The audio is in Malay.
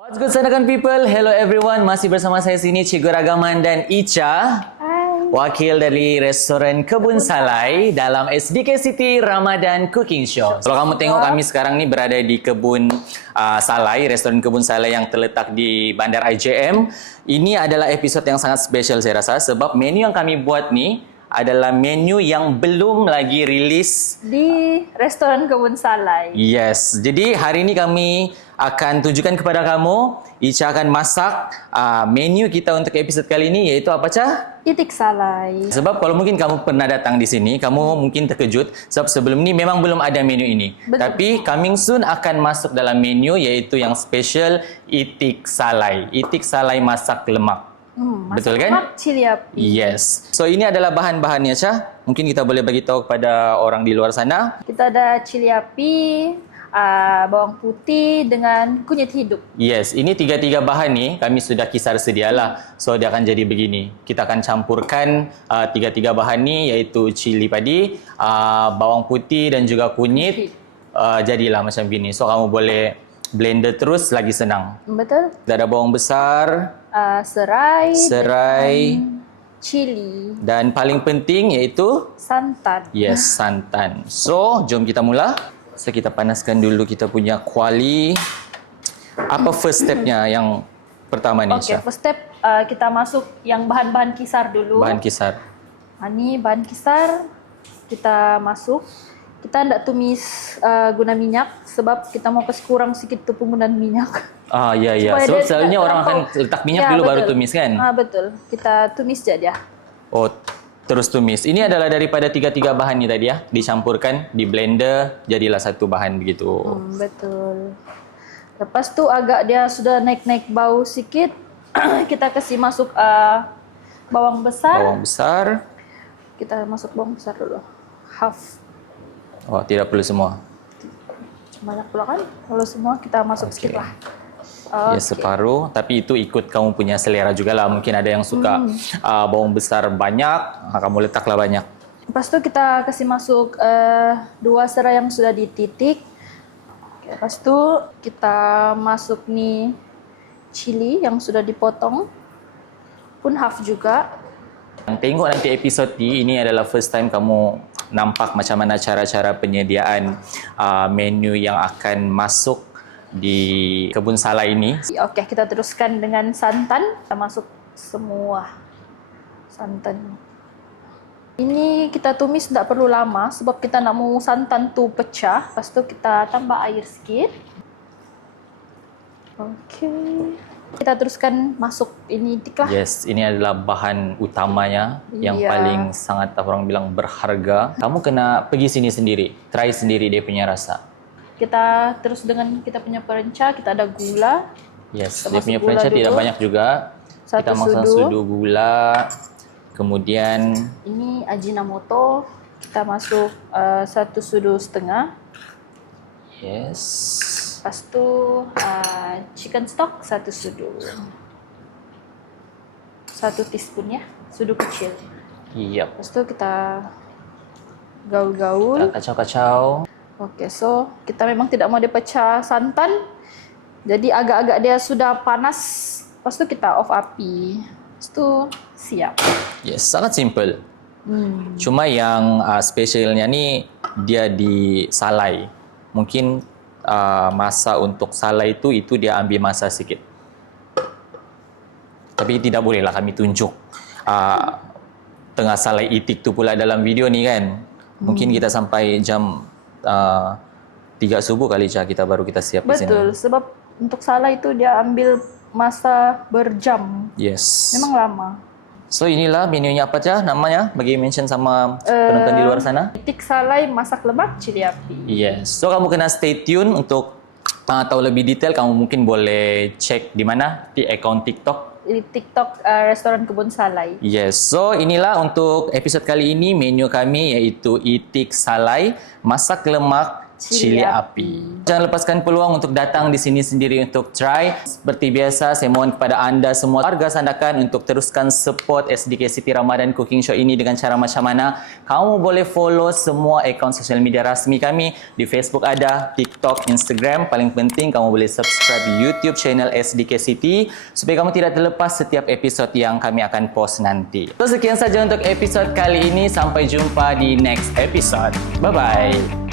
What's good Sandakan people? Hello everyone, masih bersama saya sini Cikgu Ragaman dan Icha. Hai. Wakil dari restoran Kebun Salai dalam SDK City Ramadan Cooking Show. Kalau kamu tengok kami sekarang ni berada di Kebun Salai, restoran Kebun Salai yang terletak di Bandar IJM. Ini adalah episod yang sangat special saya rasa sebab menu yang kami buat ni adalah menu yang belum lagi rilis Di restoran Kebun Salai. Yes. Jadi hari ini kami akan tunjukkan kepada kamu, Icha akan masak menu kita untuk episod kali ini, iaitu apa, Cha? Itik Salai. Sebab kalau mungkin kamu pernah datang di sini, kamu mungkin terkejut sebab sebelum ni memang belum ada menu ini. Betul. Tapi coming soon akan masuk dalam menu iaitu yang special Itik Salai. Itik Salai masak lemak. Betul kan? Lemak cili api. Yes. So ini adalah bahan-bahannya, Cha. Mungkin kita boleh bagi tahu kepada orang di luar sana. Kita ada cili api, bawang putih dengan kunyit hidup. Yes, ini tiga-tiga bahan ni kami sudah kisar sedialah. So dia akan jadi begini. Kita akan campurkan tiga-tiga bahan ni iaitu cili padi, bawang putih dan juga kunyit. Jadilah macam gini. So kamu boleh blender terus, lagi senang. Betul? Kita ada bawang besar, Serai, serai, dengan cili, dan paling penting iaitu santan. yes, santan. So jom kita mula. So kita panaskan dulu kita punya kuali. Apa first stepnya yang pertama ni, Okey, Syah? first step kita masuk yang bahan-bahan kisar dulu. Bahan kisar. Ini bahan kisar kita masuk. Kita tidak tumis guna minyak sebab kita mau kasih kurang sedikit tu penggunaan minyak. Ya. Supaya Sebab dia selalunya tidak orang akan terlampau. letak minyak Ya, dulu baru betul. tumis kan? Betul. Kita tumis saja. Oh, terus tumis. Ini adalah daripada tiga-tiga bahan ni tadi ya. Dicampurkan, di blender, jadilah satu bahan begitu. Betul. Lepas tu agak dia sudah naik-naik bau sikit, kita kasih masuk bawang besar. Bawang besar. Kita masuk bawang besar dulu. Half. Oh, tidak perlu semua. Banyak pula kan? Kalau semua kita masuk Okey. sikit lah. Ya, separuh. Tapi itu ikut kamu punya selera jugalah. Mungkin ada yang suka bawang besar banyak, kamu letaklah banyak. Lepas tu kita kasih masuk 2 serai yang sudah dititik. Okay, lepas tu kita masuk ni cili yang sudah dipotong. Pun half juga. Yang tengok nanti episod ni, ini adalah first time kamu nampak macam mana cara-cara penyediaan menu yang akan masuk di Kebun Salai ini. Okey, kita teruskan dengan santan. Kita masuk semua santan. Ini kita tumis tidak perlu lama sebab kita nak mau santan tu pecah. Lepas tu kita tambah air sikit. Okey. Kita teruskan masuk ini itik lah. Yes, ini adalah bahan utamanya yang Ya. paling sangat orang bilang berharga. Kamu kena pergi sini sendiri, try sendiri dia punya rasa. Kita terus dengan kita punya perenca. Kita ada gula. Yes, Kita dia masuk punya gula perenca tidak dulu. banyak juga. Satu Kita masukkan sudu. sudu gula. Kemudian Ini Ajinomoto. Kita masuk 1 sudu setengah. yes. Lepas tu chicken stock 1 sudu. 1 teaspoon ya, sudu kecil. Yep. Lepas tu kita gaul-gaul. Kita kacau-kacau. Okey, so kita memang tidak mau dia pecah santan. Jadi agak-agak dia sudah panas. Lepas tu kita off api. Lepas tu siap. Yes, sangat simple. Cuma yang specialnya ni dia di salai. Mungkin masa untuk salai itu dia ambil masa sikit. Tapi tidak bolehlah kami tunjuk tengah salai itik tu pula dalam video ni kan. Mungkin kita sampai jam 3 subuh kali kita baru kita siap di sini. Betul, sebab untuk salai itu dia ambil masa berjam. Yes. Memang lama. So inilah menunya apa Cah namanya? Bagi mention sama penonton di luar sana. Itik salai masak lemak cili api. Yes. So kamu kena stay tune untuk tahu lebih detail. Kamu mungkin boleh cek di mana? Di account TikTok. Di TikTok restoran Kebun Salai. Yes. So inilah untuk episod kali ini menu kami iaitu Itik Salai masak lemak cili api. Jangan lepaskan peluang untuk datang di sini sendiri untuk try. Seperti biasa, saya mohon kepada anda semua warga Sandakan untuk teruskan support SDK City Ramadan Cooking Show ini dengan cara macam mana. Kamu boleh follow semua akaun sosial media rasmi kami. Di Facebook ada, TikTok, Instagram. Paling penting, kamu boleh subscribe YouTube channel SDK City supaya kamu tidak terlepas setiap episod yang kami akan post nanti. So, sekian saja untuk episod kali ini. Sampai jumpa di next episode. Bye-bye.